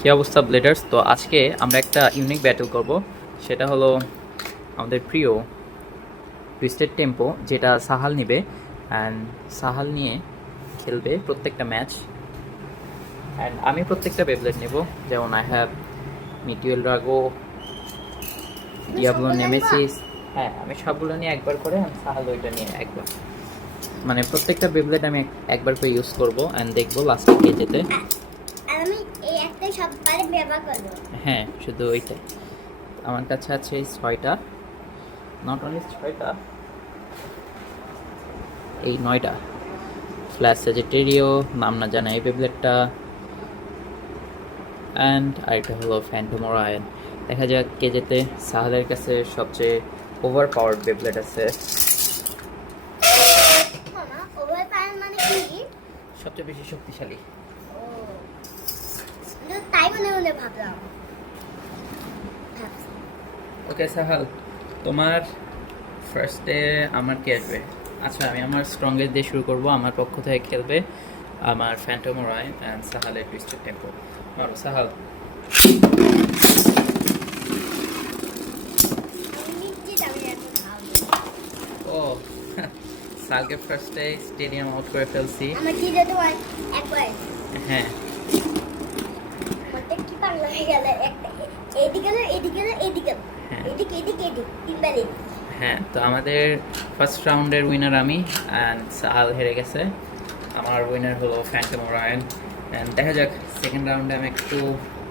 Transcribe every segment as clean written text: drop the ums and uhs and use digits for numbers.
কী অবস্থা ব্লেডার্স? তো আজকে আমরা একটা ইউনিক ব্যাটল করব, সেটা হলো আমাদের প্রিয় টুইস্টেড টেম্পো, যেটা সাহাল নেবে অ্যান্ড সাহাল নিয়ে খেলবে প্রত্যেকটা ম্যাচ। অ্যান্ড আমি প্রত্যেকটা বেবলেট নেব, যেমন আই হ্যাভ মিটিওল ড্রাগো, ডিয়াবলো নেমেসিস। হ্যাঁ, আমি সবগুলো নিয়ে একবার করে, সাহাল ওইটা নিয়ে একবার, মানে প্রত্যেকটা বেবলেট আমি একবার করে ইউজ করব অ্যান্ড দেখবো লাস্টে কে যেতে। আমি এই একটাই সববারে ব্যবহার করব। হ্যাঁ, শুধু ওইটাই। আমার কাছে আছে 6টা, নট অনলি 6টা, এই 9টা। ফ্ল্যাশ সেজেটেরিও, নাম না জানা এই বেবলেটটা, অ্যান্ড আরেকটা হলো ফ্যান্টম ওরায়ন। দেখা যাক কে যেতে। সাহালের কাছে সবচেয়ে ওভার পাওয়ার্ড বেবলেট আছে। মামা ওভার পাওয়ার মানে কি? সবচেয়ে বেশি শক্তিশালী। ও তাই মনে মনে ভাবলাম। ওকে সাহাল, তোমার ফার্স্টে আমার কে আসবে? আচ্ছা, আমি আমার স্ট্রংগেস্ট দিয়ে শুরু করব। আমার পক্ষ থেকে খেলবে আমার ফ্যান্টম ওরায়ন অ্যান্ড সাহালের টুইস্টেড টেম্পো। মারো সাহাল। ও সালকে ফার্স্টে স্টেডিয়াম আউট করে ফেলছি। আমার কি যেতে হয় একবার হ্যাঁ, মতে কি পাগল হয়ে গেল। একটা এদিকে না এদিকে না এদিকে হ্যাঁ। এদিকে এদিকে এদিকে তিনবারে। হ্যাঁ, তো আমাদের ফার্স্ট রাউন্ডের উইনার আমি, অ্যান্ড সাহাল হেরে গেছে। আমার উইনার হলো ফ্যান্টম ওরায়ন। অ্যান্ড দেখা যাক সেকেন্ড রাউন্ডে আমি একটু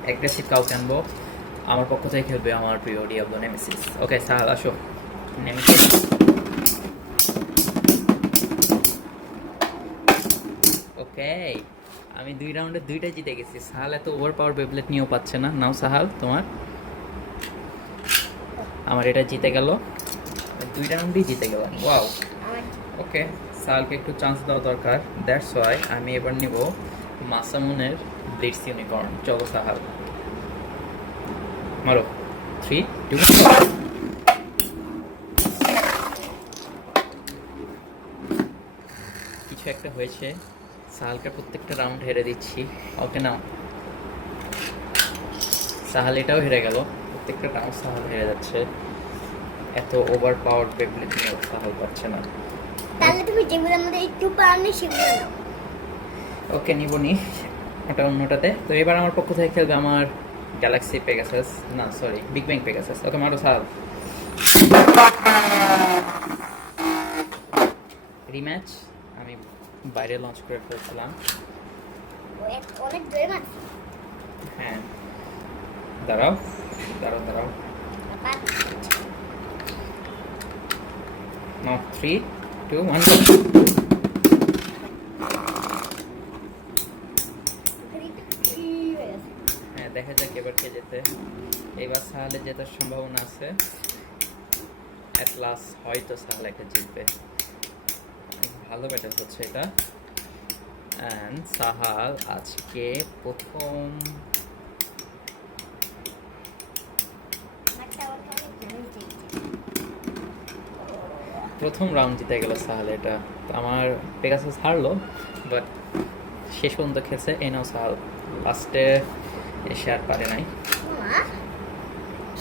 অ্যাগ্রেসিভ কাউকে আনবো। আমার পক্ষ থেকে খেলবে আমার প্রিয় ডিয়াবলো নেমেসিস। ওকে সাহাল, আসো। নেমেসিস। ওকে, আমি 2 রাউন্ডে 2টা জিতে গেছি। সাহাল এত ওভার পাওয়ার বেবলেট নিয়েও পাচ্ছে না। নাও সাহাল, তোমার। আমার এটা জিতে গেল, 2 রাউন্ডই জিতে গেলাম। ওয়াও। আমার ওকে, সাহালকে একটু চান্স দেওয়া দরকার। দ্যাটস ওয়াই আমি এবার নিব মাসামুনের ব্লিটস ইউনিকর্ন। চলো সাহাল, মারো। 3, 2, কিছু একটা হয়েছে। সাহালকে প্রত্যেকটা রাউন্ড হেরে দিচ্ছি। ওকে নাও। সাহাল এটাও হেরে গেল। প্রত্যেকটা রাউন্ড সাহাল হেরে যাচ্ছে। এত ওভার পাওয়ার বেবলেট নিয়েও সাহাল পাচ্ছে না। তাহলে তুমি যেগুলোর মধ্যে একটু পাওনি সেগুলো নাও। ওকে, নিবনি, ওটা অন্যটাতে। তো এবার আমার পক্ষ থেকে খেলবে আমার গ্যালাক্সি পেগাসাস, না সরি, বিগ ব্যাং পেগাসাস। ওকে মারো সাহাল। রিম্যাচ আমি বাইরে লঞ্চ করে ফেলছিলাম। অনেক জোরে মারছি। হ্যাঁ, দাঁড়াও দাঁড়াও দাঁড়াও। নাও 3, 2, 1 go। হ্যাঁ, দেখা যাক এবার কে যেতে। এবার সাহালে জেতার সম্ভাবনা আছে। অ্যাট লাস্ট হয়তো সাহাল একটা জিতবে। অনেক ভালো ব্যাটার হচ্ছে এটা। অ্যান্ড সাহাল আজকে প্রথম রাউন্ড জিতে গেল সাহাল। এটা তো আমার পেগাসাস হারলো, বাট শেষ পর্যন্ত খেলছে। এই নাও সাহাল, লাস্টে এসে আর পারে নাই।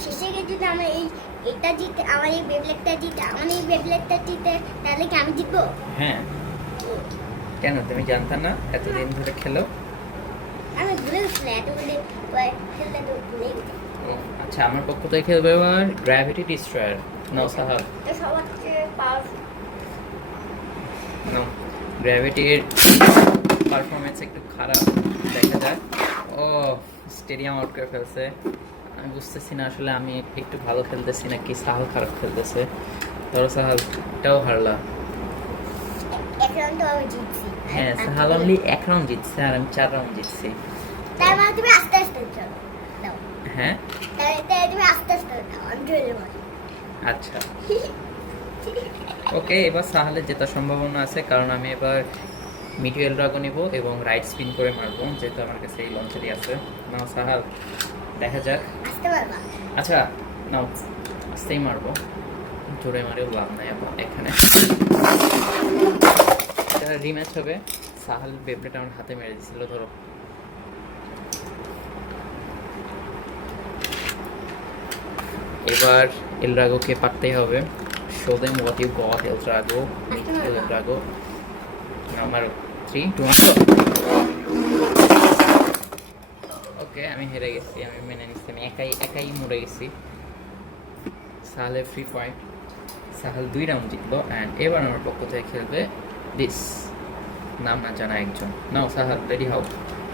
শেষে গিয়ে যদি আমার এটা জিতে, আমার এই বেবলেটটা জিতে, আমার এই বেবলেটটা জিতে, তাহলে কি আমি জিতবো? হ্যাঁ, কেন তুমি জানতা না? এতদিন ধরে খেলো। আমি ভুলে গেছিলাম এতগুলি খেলতে তো ভুলে গেছি। আচ্ছা, আমার পক্ষ থেকে খেলবে এবার গ্র্যাভিটি ডিস্ট্রয়ার। নাও সাহাল, এটা সবচেয়ে পাওয়ারফুল। নাও। গ্র্যাভিটির পারফরমেন্স একটু খারাপ দেখা যায়। ও, স্টেডিয়াম আউট করে ফেলছে। আমি বুঝতেছি না আসলে আমি একটু ভালো খেলতেছি নাকি সাহাল খারাপ খেলতেছে। ধরো সাহাল, এটাও হারলা। এক রাউন্ড তো আমি জিতছি। হ্যাঁ, সাহাল অনলি 1 রাউন্ড জিতছে আর আমি 4 রাউন্ড জিতছি। তার মানে তুমি আস্তে আস্তে চলো দাও। হ্যাঁ, তাহলে তুমি আস্তে আস্তে দাও, আমি জোরে মারি। আচ্ছা। ওকে, এবার সাহালের জেতার সম্ভাবনা আছে, কারণ আমি এবার মিটিওল ড্রাগন নিব এবং রাইট স্পিন করে মারবো, যেহেতু আমার কাছে এই লঞ্চারই আছে। নাও সাহাল, দেখা যাক। আসতে পারবা? আচ্ছা নাও, আস্তেই মারবো, জোরে মারেও লাভ নাই এখানে। এটা রিম্যাচ হবে। সাহাল বেবলেট আমার হাতে মেরে দিছিল। ধরো এবার এল ড্রাগোকে পারতেই হবে। Show them what you got El Drago. El Drago number 3 2 1 okay, আমি হেরে গেছি, আমি মেনে নিচ্ছি, আমি একাই মরে গেছি। সাহালের ফ্রি পয়েন্ট, সাহাল 2 রাউন্ড জিতলো। অ্যান্ড এবার আমার পক্ষ থেকে খেলবে দিস নাম না জানা একজন। নাও সাহাল, রেডি হও।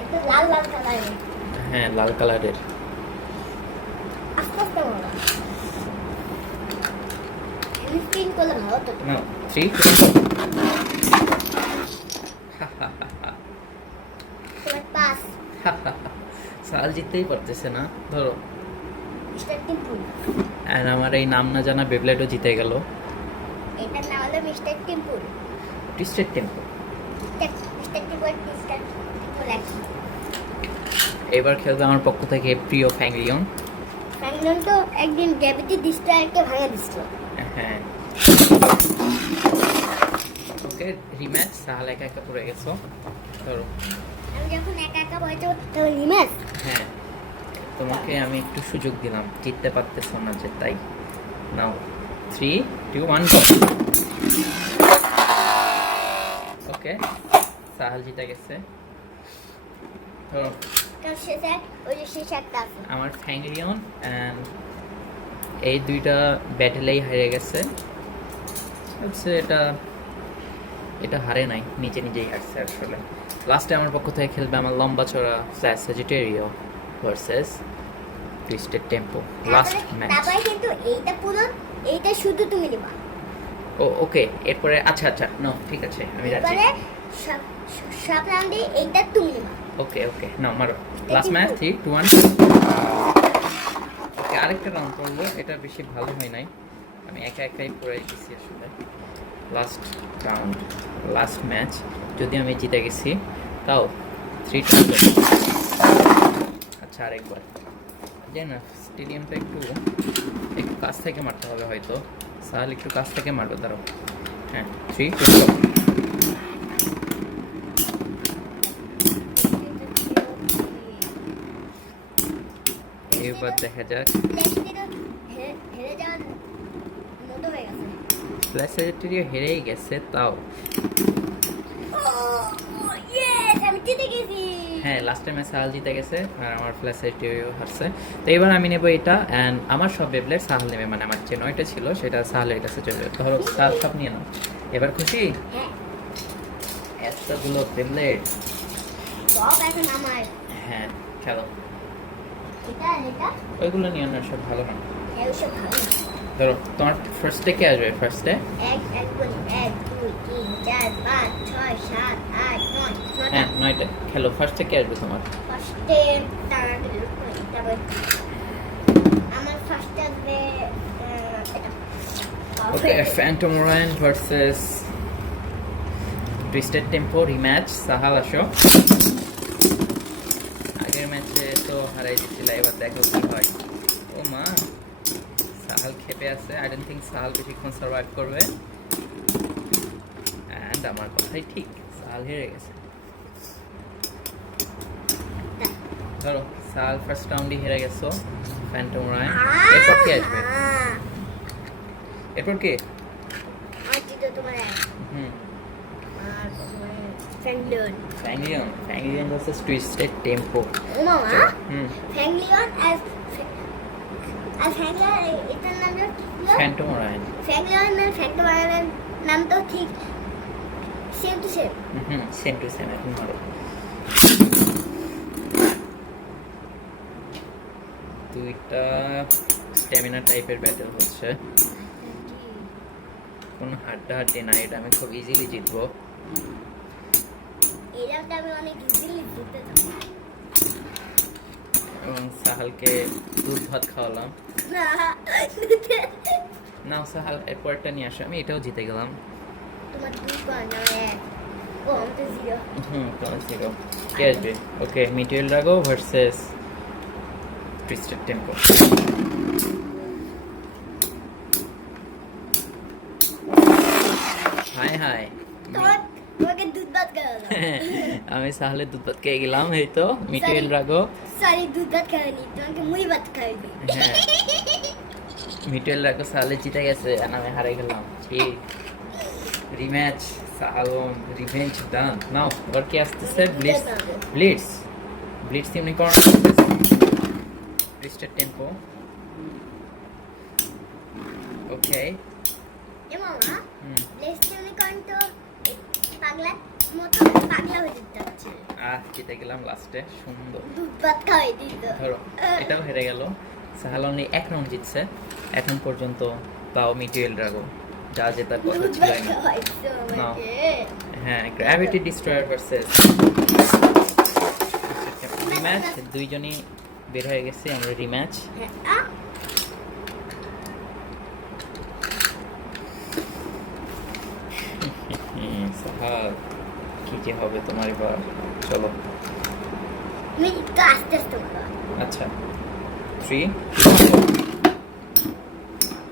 একটু লাল লাল কালারের। হ্যাঁ, লাল কালারের। আস্তে আস্তে বলো। আমি স্পিন করলে ভালো তো। নাও 3 তোমার পাস। সাহাল জিততেই পারতেছে না, ধরো। মিস্টার টিম্পুল। অ্যান্ড আমার এই নাম না জানা বেবলেটও জিতে গেল। এটার নাম হলো মিস্টার টিম্পুল। Twisted tempo. মিস্টার টিম্পুল মিস্টার টিম্পুল একই। এবার খেলবে আমার পক্ষ থেকে প্রিয় ফ্যাংলিয়ন। ফ্যাংলিয়ন তো একদিন গ্র্যাভিটি ডিস্ট্রাক্টকে ভাঙা দিছিল। হ্যাঁ, ওকে রিম্যাচ। সাহাল একা একা পড়ে গেছো, ধরো। আমি যখন একা একা বলতে তখন রিম্যাচ। হ্যাঁ, তোমাকে আমি একটু সুযোগ দিলাম, জিততে পারতেছো না যে, তাই। নাও 3 2 1 ওকে, সাহাল জিতে গেছে, ধরো। কারণ শেষে ওই যে শেষ একটা আছে। আমার ফ্যাংলিয়ন অ্যান্ড এই দুইটা ব্যাটেলেই হেরে গেছে। হচ্ছে এটা হারে নাই, নিজে নিজেই হারছে আসলে। লাস্টে আমার পক্ষ থেকে খেলবে আমার লম্বা চড়া flash Sagittario versus twisted tempo. Last match. তারপরে কিন্তু এইটা পুরো, এইটা শুধু তুমি নিবা। ও ওকে, এরপরে আচ্ছা নো, ঠিক আছে, আমি যাচ্ছি। এরপরে সব রাউন্ডে এইটা তুমি নিবা। ওকে ওকে, নাও মারো। লাস্ট ম্যাচ 3 2 1 ওকে, আরেকটা রাউন্ড করবো। এটা বেশি ভালো হয় নাই, আমি একাই পড়ে গেছি আসলে। Last round, last match. যদি আমি জিতে গেছি তাও 3 2 আচ্ছা, আরেকবার জানি না, স্টেডিয়ামটা একটু কাছ থেকে মারতে হবে হয়তো। সাহাল একটু কাছ থেকে মারবে, দাঁড়াও। হ্যাঁ 3 2 এবার দেখা যাক। হেরে যাওয়ার মতো হয়ে গেছে। ফ্ল্যাশ সেজিটেরিও হেরেই গেছে তাও। ইয়েস, আমি জিতে গেছি। হ্যাঁ, লাস্ট টাইমে সাহাল জিতে গেছে আর আমার ফ্ল্যাশ সেজিটেরিও হারছে। তো এবার আমি নেব এটা, অ্যান্ড আমার সব বেবলেট সাহাল নেবে, মানে আমার যে 9টা ছিল সেটা সাহালের কাছে চলে যাবে। ধরো সাহাল সব নিয়ে নাও। এবার খুশি? হ্যাঁ, এতগুলো বেবলেট। সব এখন আমার। হ্যাঁ, খেলো। এটা ওইগুলো নিয়ে না, সব ভালো না। এইসব ভালো না। ধরো, তোমার ফার্স্টে কে আসবে? ফার্স্টে এক এক বলি 1 2 3 4 5 6 7 8 9 হ্যাঁ 9টা খেলো। ফার্স্টে কে আসবে তোমার? ফার্স্টে তারপর আমার ফার্স্টে আসবে এটা। Okay, phantom Orion versus twisted tempo rematch. Sahal আসো। আগের ম্যাচে তো হারাই দিচ্ছিল, এবার দেখো কি হয়। ও মা, সাহাল খেপে আছে। আই ডোন্ট থিঙ্ক সাহাল বেশিক্ষণ সার্ভাইভ করবে। অ্যান্ড আমার কথাই ঠিক, সাহাল হেরে গেছে। ধরো, সাহাল ফার্স্ট রাউন্ডই হেরে গেছো। Phantom Orion. এরপর কে আসবে? এরপর কে? আর জিতো তোমার হুম, আর Fang Leone. Fang Leone versus twisted tempo. ও মামা, হুম, ফ্যাংলিয়ন আর ফ্যাংলিয়ন এটার নাম কি ছিল? Phantom Orion. ফ্যাংলিয়ন আর ফ্যান্টম রায়ানের নাম তো ঠিক সেম টু সেম। হুম, সেম টু সেম। এখন মারো। দুইটা স্ট্যামিনা টাইপের ব্যাটেল হচ্ছে, কোনো হাড্ডাহাড্ডি না। এটা আমি খুব ইজিলি জিতবো। এই রাউন্ডটা আমি অনেক ইজিলি জিতে যাবো। এবং সাহালকে দুধ ভাত খাওয়ালাম। নাও সাহাল, এরপরটা নিয়ে আসো। আমি এটাও জিতে গেলাম। তোমার 2 পয়েন্ট আর 1। ও আমি তো 0। হুম, তোমার 0। কে আসবে? Okay, Meteo Drago versus twisted tempo. Hi তোমাকে দুধ ভাত খাওয়ালো। আমি সাহালের দুধ ভাত খেয়ে গেলাম। এই তো মিটিওর ড্রাগো। সরি, দুধ ভাত খাওয়ানি, তোমাকে মুড়ি ভাত খাওয়াইনি। হ্যাঁ, মিটুয়েল রাখো সাহালে জিতে গেছে আর আমি হারে গেলাম ঠিক রিম্যাচ সাহালন রিভেঞ্জ ডান নাও এবার কি আসতেছে blitz blitz unicorn twisted tempo okay এ মামা ব্লেস্ট ইউনিকর্ন তো পাগলা মতো পাগলা হয়ে যাচ্ছে জিতে গেলাম লাস্টে সুন্দর দুধ ভাত খাওয়াই দিত ধরো এটাও হেরে গেল সাহালনি এক রাউন্ড জিতছে এখন পর্যন্ত তাও মিটুয়েল ড্রাগো যা জেতার কথা দুধ ছিল ভাত না খাওয়াইছো না। আমাকে হ্যাঁ গ্র্যাভিটি ডিস্ট্রয়ার ভার্সেস রিম্যাচ দুইজনই বের হয়ে গেছে আমরা রিম্যাচ হ্যাঁ, সাহাল কি যে হবে তোমার এবার চলো তুমি একটু আস্তে আস্তে বলো আচ্ছা 3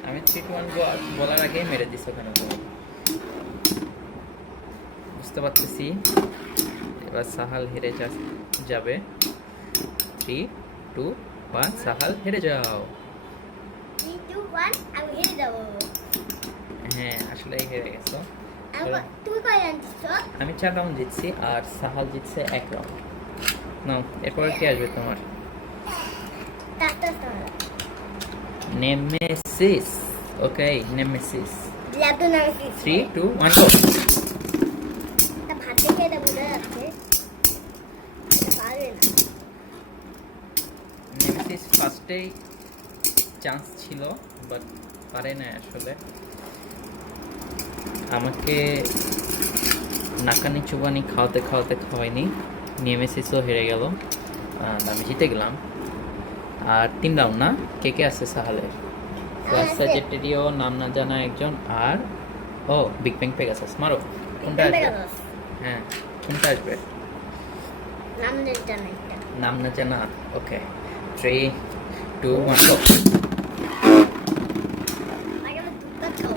আমি 3-2-1 বলার আগে মেরে দিছো কেন তুমি বুঝতে পারতেছি এবার সাহাল হেরে যাবে 3-2-1 সাহাল হেরে যাও 3 2 1 আমি হেরে যাবো হ্যাঁ আসলে হেরে গেছো তুমি কয় রান দিচ্ছ আমি 4 রাউন্ড জিতছি আর সাহাল জিতছে 1 রাউন্ড নাও এরপর কি আসবে তোমার তাস্তা নেমেসিস ওকে নেমেসিস ল্যাপটপ নামে কি 3-2-1 গো তা ভাত দেখে এটা বোঝা যাচ্ছে এটা পারবে না নেমেসিস ফার্স্টেই চান্স ছিল বাট পারে না আসলে আমাকে নাকানি চুবানি খাওয়াতে খাওয়ায়নি নেমেসিসও হেরে গেল আর আমি জিতে গেলাম আর 3 রাউন্ড না কে কে আছে সাহালের সাজেটেরিও নাম না জানা একজন আর ও বিগ ব্যাং পেগাসাস মারো কোনটা আসবে হ্যাঁ কোনটা আসবে নাম জানি না এটা নাম না জানা ওকে 3-2-1 গো আগে আমি দুধ ভাত খাবো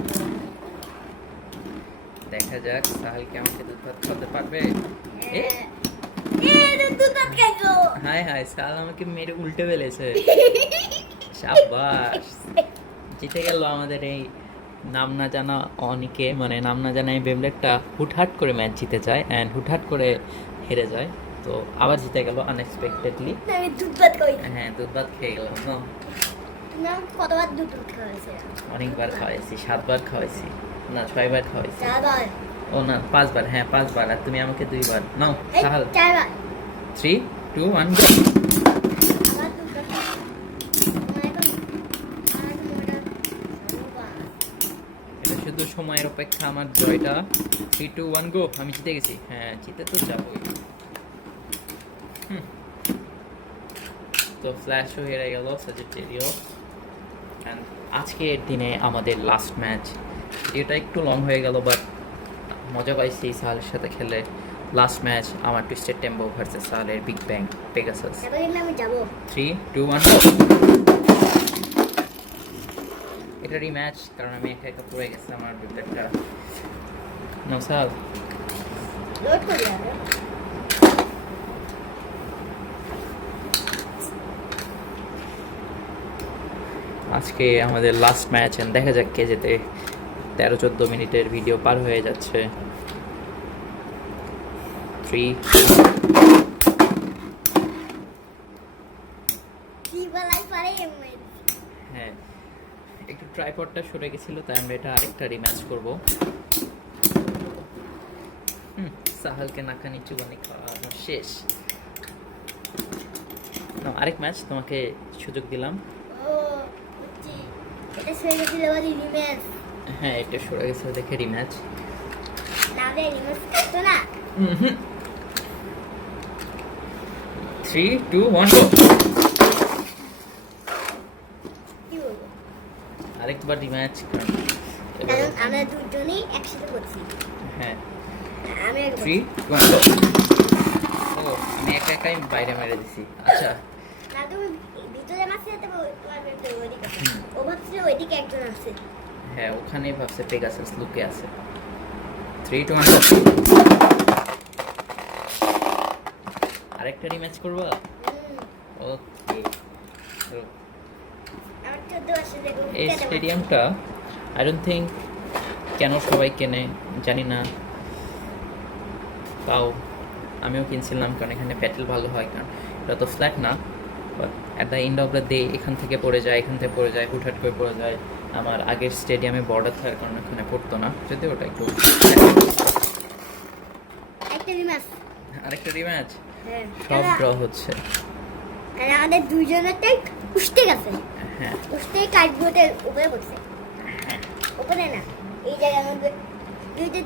দেখা যাক সাহাল কি আমাকে দুধ ভাত খাওয়াতে পারবে এ দুধ ভাত খাইছো হায় হায় সাহাল আমাকে মেরে উল্টে ফেলেছে শাবাশ জিতে গেল আমাদের এই নাম না জানা অনেকে মানে নাম না জানা এই বেবলেটটা হুটহাট করে ম্যাচ জিতে যায় অ্যান্ড হুটহাট করে হেরে যায় তো আবার জিতে গেল আনএক্সপেক্টেডলি আমি দুধ ভাত খাই হ্যাঁ দুধ ভাত খেয়ে গেলাম না তুমি আমাকে কতবার দুধ ভাত খাওয়াইছে অনেকবার খাওয়াইছি 7 বার খাওয়াইছি না 6 বার খাওয়াইছি চারবার ও না 5 বার হ্যাঁ 5 বার আর তুমি আমাকে 2 বার নাও এই সাহাল চারবার 3-2-1 গো আবার দুধ ভাত খাও। আমার এখন এটা শুধু সময়ের অপেক্ষা আমার জয়টা 3-2-1 গো আমি জিতে গেছি হ্যাঁ জিতে তো যাবোই তো ফ্ল্যাশও হেরে গেল সাজেটেরিও অ্যান্ড আজকের দিনে আমাদের লাস্ট ম্যাচ এটা একটু লং হয়ে গেল বাট মজা পাইছি সাহালের সাথে খেলে লাস্ট ম্যাচ আমার টুইস্টেড টেম্পো ভার্সেস সাহালের বিগ ব্যাং পেগাসাস এবার কিন্তু আমি যাবো 3-2-1 এটা রিম্যাচ কারণ আমি একা একা পড়ে গেছি আমার বিপদেরটা নসাল লোড করে যাবে আজকে আমাদের লাস্ট ম্যাচ দেখা যাক কে যেতে 13-14 মিনিটের ভিডিও পার হয়ে যাচ্ছে 3 কি বলাই পারে এমনি হ্যাঁ একটু ট্রাইপডটা সরে গেছিল তাই আমরা এটা আরেকটা রিম্যাচ করব সাহালকে নাকানি চুবানি খাওয়ানো শেষ নাও, আরেক ম্যাচ তোমাকে সুযোগ দিলাম ও বুঝছি এটা সরে গেছিল বলি রিমেস হ্যাঁ এটা সরে গেছে দেখে রিম্যাচ না রে রিমেস করতো না 3-2-1 কি বলবো আরেকবার রিম্যাচ কারণ আমরা দুজনেই একসাথে করছি হ্যাঁ আমি একবার 3-2-1 ও আমি একা একাই বাইরে মেরে দিছি আচ্ছা না তুমি ভিতরে মারছিলে তবে তোমার বেরোতে ওইদিকে ও ভাবছিল ওইদিকে একজন আছে হ্যাঁ ওখানে ভাবছে পেগাসাস লুকে আছে 3-2-1 আরেকটা রিম্যাচ করবা ওকে আমার তো বুঝতে পারছি যে এই স্টেডিয়ামটা আই ডোন্ট থিঙ্ক কেন সবাই কেনে জানি না, তাও আমিও কিনছিলাম কারণ এখানে ব্যাটেল ভালো হয়, কারণ এটা তো ফ্ল্যাট না, but at the end of the day এখান থেকে পড়ে যায়, এখান থেকে পড়ে যায়, হুটহাট করে পড়ে যায়। আমার আগের স্টেডিয়ামে বর্ডার থাকার কারণে ওখানে পড়তো না, যদি ওটা একটু একটা রিমাস। আরেকটা রিম্যাচ হ্যাঁ সব ড্র হচ্ছে। আর আমাদের দুইজনেরটাই উঠতে গেছে, হ্যাঁ উঠতে কার্ডবোর্ডের উপরে পড়ছে, উপরে না এই জায়গার মধ্যে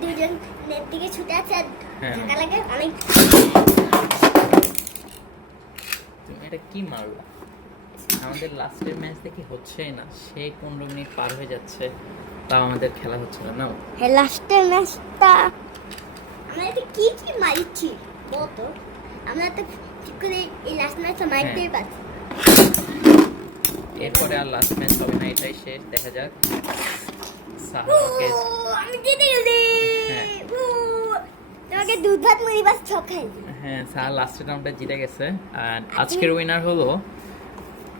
দুইজনের দিকে ছুটে আছে আর হ্যাঁ। ধাক্কা লাগে অনেক। তুমি এটা কি মারলা? আমাদের লাস্টের ম্যাচ দেখি হচ্ছেই না, সেই 15 মিনিট পার হয়ে যাচ্ছে, তাও আমাদের খেলা হচ্ছে না। নাও হ্যাঁ লাস্টের ম্যাচটা আমরা এটা কি কি মারিছি বলতো, আমরা তো ঠিক করে এই লাস্ট ম্যাচটা মারতেই পারছি। এরপরে আর লাস্ট ম্যাচ হবে না, এটাই শেষ, দেখা যাক। ও, সাহাকে আমি জিতে গেছি। হ্যাঁ। ও, তোমাকে দুধ ভাত মুড়ি ভাত সব খাইছি। হ্যাঁ সাহা লাস্টের রাউন্ডে জিতে গেছে। আর আজকের উইনার হলো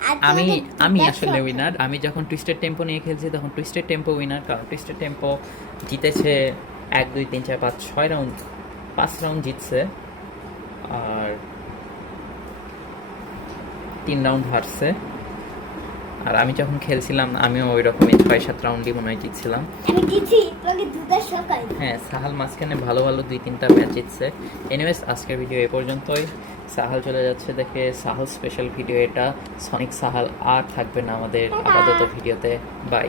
আর আমি তোমাকে আমি দুধ ভাত আসলে সব উইনার। আমি যখন টুইস্টেড টেম্পো নিয়ে খেলছি তখন টুইস্টেড টেম্পো উইনার, কারণ টুইস্টেড টেম্পো জিতেছে 1 2 3 4 5 6 রাউন্ড, 5 রাউন্ড জিতছে আর 3 রাউন্ড হারছে। আর আমি যখন খেলছিলাম আমিও ওই রকমই 6 7 রাউন্ডই মনে হয় জিতছিলাম। আমি জিতছি, তোমাকে দুধ ভাত সব খাইছি। হ্যাঁ সাহাল মাঝখানে ভালো ভালো 2 3টা ম্যাচ জিতছে। এনিওয়েজ আজকের ভিডিও এ পর্যন্তই। সাহাল চলে যাচ্ছে দেখে সাহাল স্পেশাল ভিডিও এটা। সনিক সাহাল আর থাকবে না আমাদের আপাতত ভিডিওতে। বাই।